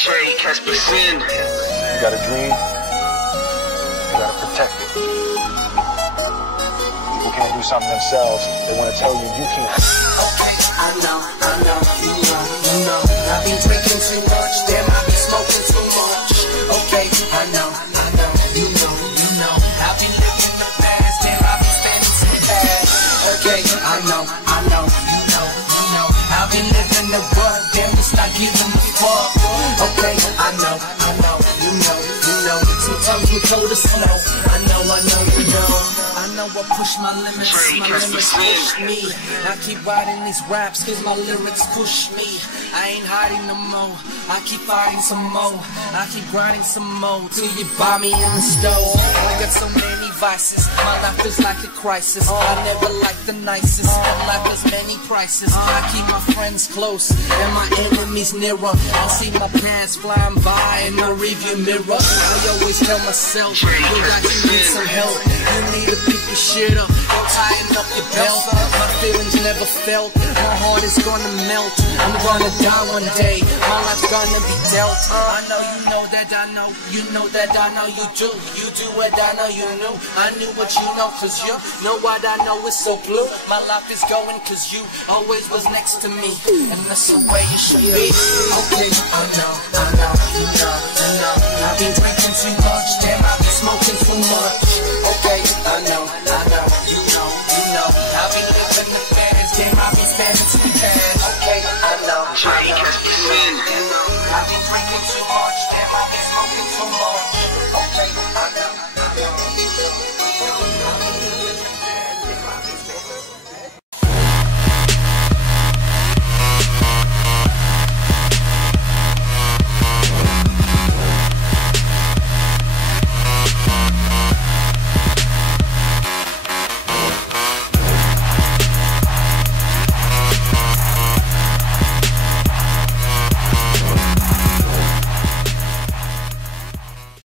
Jay Casper Sin. You got a dream, you gotta protect it. People can't do something themselves, they wanna tell you you can't. Okay, I know, you know. I've been drinking too much, damn, I've been smoking too much. Okay, I know, you know. I've been living in the past, damn, I've been spending too fast. Okay, I know, you know. I've been living the rut, damn, just not giving a fuck. Okay, I know, you know. Sometimes we go to snow. I know, you know. I know I push my limits push me. I keep writing these raps cause my lyrics push me. I ain't hiding no more, I keep fighting some more. I keep grinding some more till you buy me in the store. I got so many vices, my life is like a crisis. I never like the nicest, but life has many prices. I keep my friends close and my enemies nearer. I see my past flying by in my rearview mirror. I always tell myself, you got to need some help. You need to pick your shit up, tighten up your belt. My feelings never felt, my heart is gonna melt. I'm gonna die one day, my life's gonna be dealt. I know you know that I know, you know that I know you do. You do what I know you knew, I knew what you know cause you know what I know is so blue. My life is going cause you always was next to me, and that's the way it should be. Okay, I know, you know. I've been drinking too much, damn, I've been smoking too much. Okay, I know, you know. I've been living the fast, damn, I've been spending too